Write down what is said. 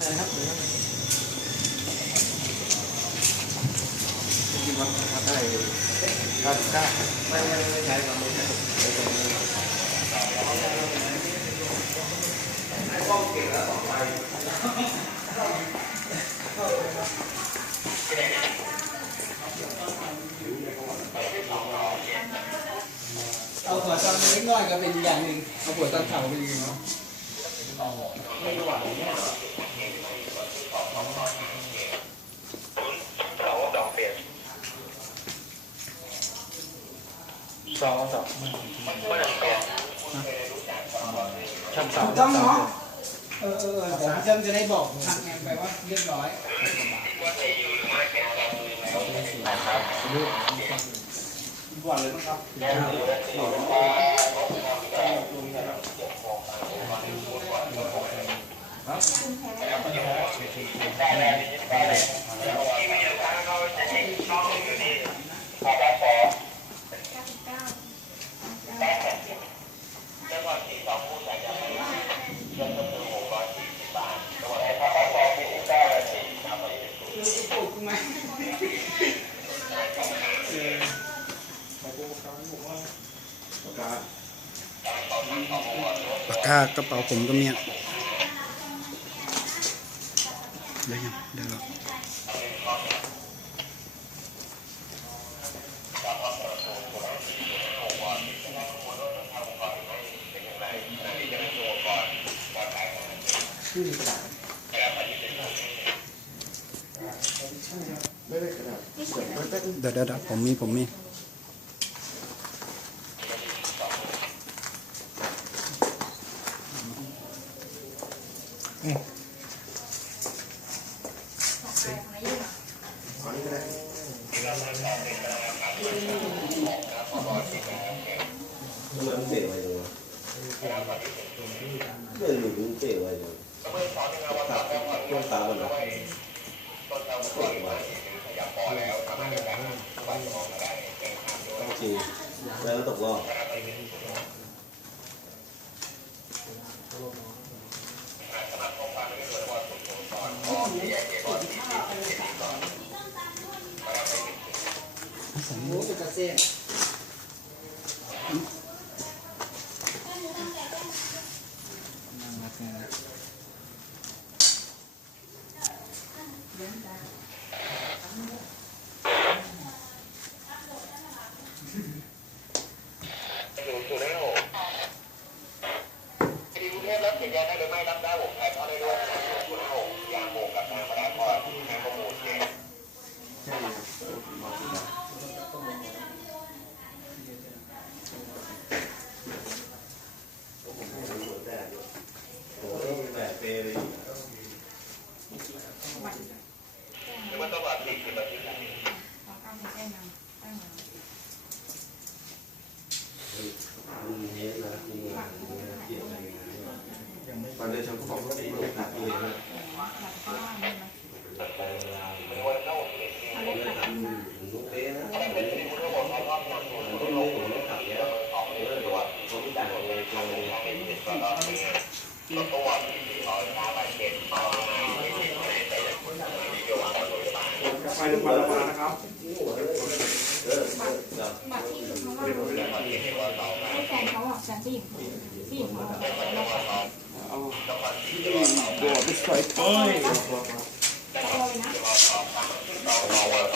นะครับคิดว่าถ้าได้ถ้าถ้าไม่ไม่ไม่ใช้ความไม่ใช้เอาหัวตอนเล็กน้อยก็เป็นอย่างหนึ่งเอาหัวตอนเข่าเป็นอีกเนาะ สองสองชั้นสาถูมกต้องเนาะเออเออเดี๋ยวพี่เจ้าจะได้บอกทางงานไปว่าเรียบร้อยวันเลยนะครับป ลูกไหมปากกากระเป๋าผมก็มีอะได้ยังได้แล้วไม่ได้กระดาษ เดี๋ยวเดี๋ยวเดี๋ยวผมมีผมมีขอนี้ก็ได้มันเสียไว้เลยวะเรื่องหนึ่งเสียไว้เลยครับต้องตามมันนะ กดไว้ต้องจริงแล้วตกรอบ หมูสุกเกษตร โอ้ยแบบเปเลย มึงเฮ็ดนะมึงงานมึงงานเกลียดอะไรกันยังไม่ ตอนเดินชมของก็ดีมึงตัดเองนะตัดไปเวลามึงเลิกตัดมึงลุกเป๊ะนะมึงไม่ลงมึงไม่ขับแล้วเออตัวเขาไม่ตัดเลยตัวเลยไปลงมาลงมานะครับเออเออเออบัตรที่เขาว่าให้แฟนเขาอะแฟนผู้หญิงผู้หญิงเขา เราขอ